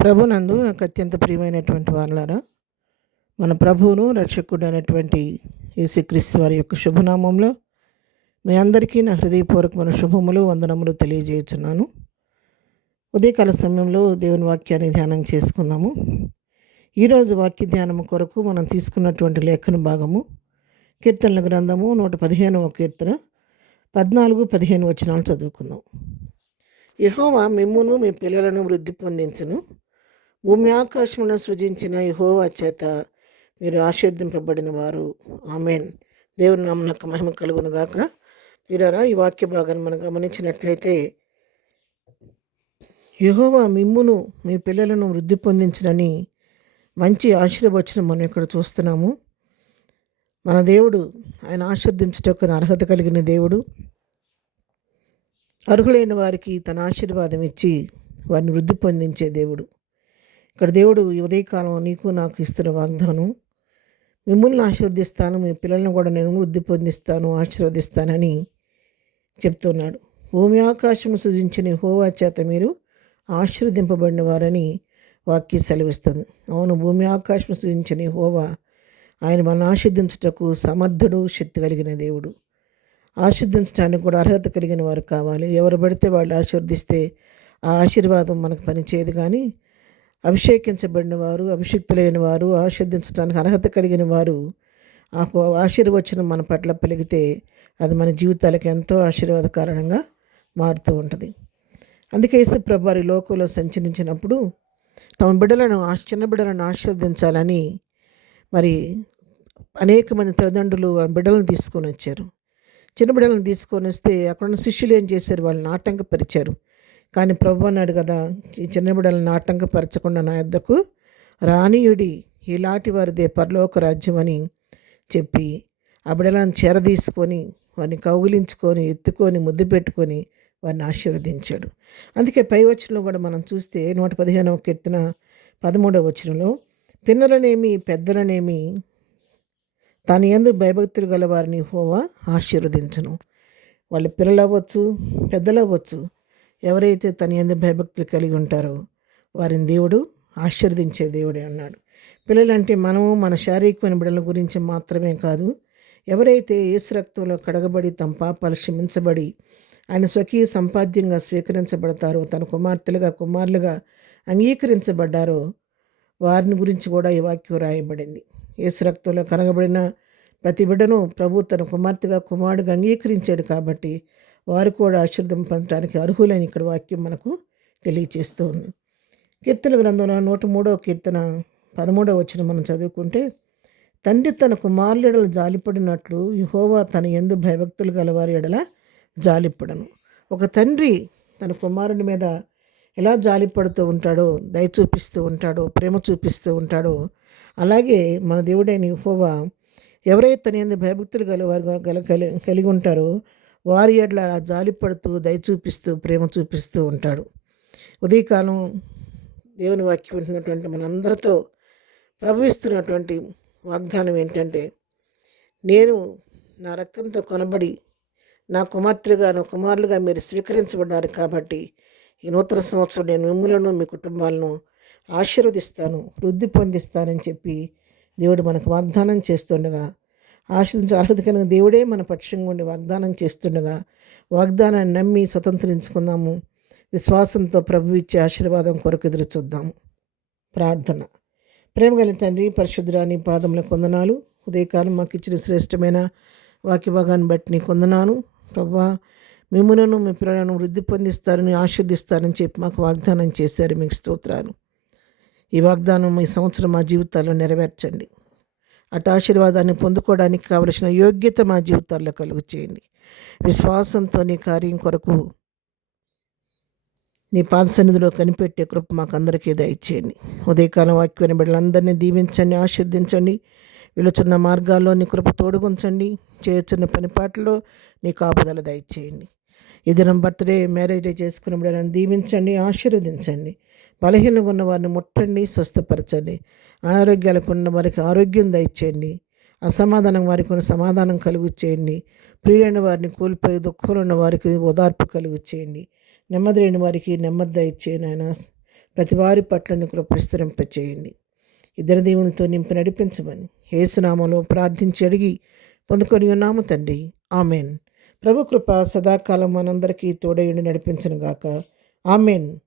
ప్రభునందు నాకు అత్యంత ప్రియమైనటువంటి వాళ్ళారా, మన ప్రభువును రక్షకుడైనటువంటి యేసుక్రీస్తు వారి యొక్క శుభనామంలో మీ అందరికీ నా హృదయపూర్వకమైన శుభములు, వందనములు తెలియజేయుచున్నాను. ఉదయకాల సమయంలో దేవుని వాక్యాన్ని ధ్యానం చేసుకుందాము. ఈరోజు వాక్య ధ్యానం కొరకు మనం తీసుకున్నటువంటి లేఖన భాగము కీర్తనల గ్రంథము 115వ కీర్తన 14-15 వచనాలు చదువుకుందాం. యెహోవా మిమ్మును మీ పిల్లలను వృద్ధి పొందించును. భూమి ఆకాశములను సృజించిన యెహోవా చేత మీరు ఆశీర్వదింపబడిన వారు. ఆమేన్. దేవుని నామమునకు మహిమ కలుగును గాక. వీరారా, ఈ వాక్య భాగాన్ని మనం గమనించినట్లయితే, యెహోవా మిమ్మును మీ పిల్లలను వృద్ధి పొందించునని మంచి ఆశీర్వచనం మనం ఇక్కడ చూస్తున్నాము. మన దేవుడు ఆయన ఆశీర్వదించుటకు అర్హత కలిగిన దేవుడు. అర్హులైన వారికి తన ఆశీర్వాదం ఇచ్చి వారిని వృద్ధి పొందించే దేవుడు. ఇక్కడ దేవుడు ఈ ఉదయకాలం నీకు నాకు ఇస్తున్న వాగ్దానం, మిమ్మల్ని ఆశీర్వదిస్తాను, మీ పిల్లలను కూడా నేను వృద్ధి పొందిస్తాను, ఆశీర్వదిస్తానని చెప్తున్నాడు. భూమి ఆకాశం సృజించిన యెహోవా చేత మీరు ఆశీర్వదింపబడిన వారని వాక్యం సెలవిస్తుంది. అవును, భూమి ఆకాశం సృజించిన యెహోవా ఆయన మనల్ని ఆశీర్వదించుటకు సమర్థుడు, శక్తి కలిగిన దేవుడు. ఆశీర్వదించడానికి కూడా అర్హత కలిగిన వారు కావాలి. ఎవరు పడితే వాళ్ళు ఆశీర్వదిస్తే ఆ ఆశీర్వాదం మనకు పనిచేయదు. కానీ అభిషేకించబడిన వారు, అభిషిక్తులైన వారు, ఆశీర్వదించడానికి అర్హత కలిగిన వారు ఆ ఆశీర్వచనం మన పట్ల పలికితే అది మన జీవితాలకు ఎంతో ఆశీర్వాదకారణంగా మారుతూ ఉంటుంది. అందుకే యేసుప్రభువు వారి లోకంలో సంచరించినప్పుడు తమ బిడ్డలను చిన్న బిడ్డలను ఆశీర్వదించాలని మరి అనేక మంది తల్లిదండ్రులు బిడ్డలను తీసుకొని వచ్చారు. చిన్న బిడ్డలను తీసుకొని వస్తే అక్కడున్న శిష్యులు ఏం చేశారు? వాళ్ళని ఆటంకపరిచారు. కానీ ప్రభు అన్నాడు కదా, ఈ చిన్న బిడ్డలను ఆటంకపరచకుండా నా యొద్దకు రానియుడి, ఇలాంటి వారిదే పరలోక రాజ్యం అని చెప్పి ఆ బిడ్డలను చేరదీసుకొని వారిని కౌగిలించుకొని ఎత్తుకొని ముద్దు పెట్టుకొని వారిని ఆశీర్వదించాడు. అందుకే పై వచనంలో కూడా మనం చూస్తే 115వ కీర్తన 13వ వచనంలో, పిన్నలనేమి పెద్దలనేమి తన యందు భయభక్తులు గల వారిని యెహోవా ఆశీర్వదించును. వాళ్ళు పిల్లలు అవ్వచ్చు, పెద్దలు అవ్వచ్చు, ఎవరైతే తన యందు భయభక్తులు కలిగి ఉంటారో వారిని దేవుడు ఆశీర్వదించే దేవుడే అన్నాడు. పిల్లలంటే మనము మన శారీరకమైన బిడ్డల గురించి మాత్రమే కాదు, ఎవరైతే యేసు రక్తంలో కడగబడి తమ పాపాలు క్షమించబడి ఆయన స్వకీయ సంపాద్యంగా స్వీకరించబడతారో, తన కుమార్తెలుగా కుమారులుగా అంగీకరించబడ్డారో వారిని గురించి కూడా ఈ వాక్యం రాయబడింది. యేసు రక్తంలో కనగబడిన ప్రతి బిడ్డను ప్రభు తన కుమార్తెగా కుమారుడిగా అంగీకరించాడు కాబట్టి వారు కూడా ఆశీర్వాదం పొందడానికి అర్హులని ఇక్కడ వాక్యం మనకు తెలియచేస్తుంది. కీర్తన గ్రంథంలో 103వ కీర్తన 13వ వచనం మనం చదువుకుంటే, తండ్రి తన కుమారుల ఎడల జాలిపడినట్లు యెహోవా తన యందు భయభక్తులు గలవారి ఎడల జాలిపడను. ఒక తండ్రి తన కుమారుని మీద ఎలా జాలిపడుతూ ఉంటాడో, దయ చూపిస్తూ ఉంటాడో, ప్రేమ చూపిస్తూ ఉంటాడో, అలాగే మన దేవుడైన యెహోవా ఎవరైతే తన యందు భయభక్తులు గలవారు కలిగి ఉంటారో వారి ఎడల జాలిపడుతూ, దయ చూపిస్తూ, ప్రేమ చూపిస్తూ ఉంటాడు. ఉదయకాలం దేవుని వాక్యం వింటున్నటువంటి మనందరితో ప్రభువిస్తున్నటువంటి వాగ్దానం ఏంటంటే, నేను నా రక్తంతో కొనబడి నా కుమార్తెలుగా నా కుమారులుగా మీరు స్వీకరించబడ్డారు కాబట్టి ఈ నూతన సంవత్సరం నేను మిమ్మలను మీ కుటుంబాలను ఆశీర్వదిస్తాను, వృద్ధి పొందిస్తానని చెప్పి దేవుడు మనకు వాగ్దానం చేస్తుండగా, ఆశీర్వదించే అర్హత కలిగిన దేవుడే మన పక్షంగా ఉండి వాగ్దానం చేస్తుండగా వాగ్దానాన్ని నమ్మి స్వతంత్రించుకుందాము. విశ్వాసంతో ప్రభు ఇచ్చే ఆశీర్వాదం కొరకు ఎదురు చూద్దాము. ప్రార్థన. ప్రేమ కలిగిన తండ్రి, పరిశుద్ధుడా, నీ పాదములకు వందనాలు. ఉదయకాలం మాకు ఇచ్చిన శ్రేష్టమైన వాక్య భాగాన్ని బట్టి నీకు వందనాలు. ప్రభువా, మిమ్ములను మీ పిల్లలను వృద్ధి పొందిస్తారని ఆశీర్దిస్తారని చెప్పి మాకు వాగ్దానం చేశారు. మీకు స్తోత్రాలు. ఈ వాగ్దానం ఈ సంవత్సరం మా జీవితాల్లో నెరవేర్చండి. అటు ఆశీర్వాదాన్ని పొందుకోవడానికి కావలసిన యోగ్యత మా జీవితాల్లో కలుగు చేయండి. విశ్వాసంతో నీ కార్యం కొరకు నీ పాద సన్నిధిలో కనిపెట్టే కృప మాకు అందరికీ దయచేయండి. ఉదయకాలం వాక్యమైన బిడ్డలందరినీ దీవించండి, ఆశీర్దించండి. వెళుచున్న మార్గాల్లో నీ కృప తోడుగుంచండి. చేయుచున్న పనిపాట్లలో నీ కాపుదల దయచేయండి. ఈ దినం బర్త్డే, మ్యారేజ్ డే చేసుకున్న బిడ్డలను దీవించండి, ఆశీర్వదించండి. బలహీనంగా ఉన్న వారిని ముట్టండి, స్వస్థపరచండి. ఆరోగ్యాలకు ఉన్న వారికి ఆరోగ్యం దయచేయండి. అసమాధానం వారికి ఉన్న సమాధానం కలుగు చేయండి. ప్రియులైన వారిని కోల్పోయి దుఃఖంలో ఉన్న వారికి ఓదార్పు కలుగు చేయండి. నెమ్మది లేని వారికి నెమ్మది దయచేయండి. ఆయన ప్రతి వారి పట్ల నీ కృప విస్తరింపచేయండి. ఇద్దరు దేవునితో నింపి నడిపించమని యేసునామములో ప్రార్థించి అడిగి పొందుకొని ఉన్నాము తండ్రి. ఆమెన్. ప్రభు కృప సదాకాలం మనందరికీ తోడయుండి నడిపించును గాక. ఆమెన్.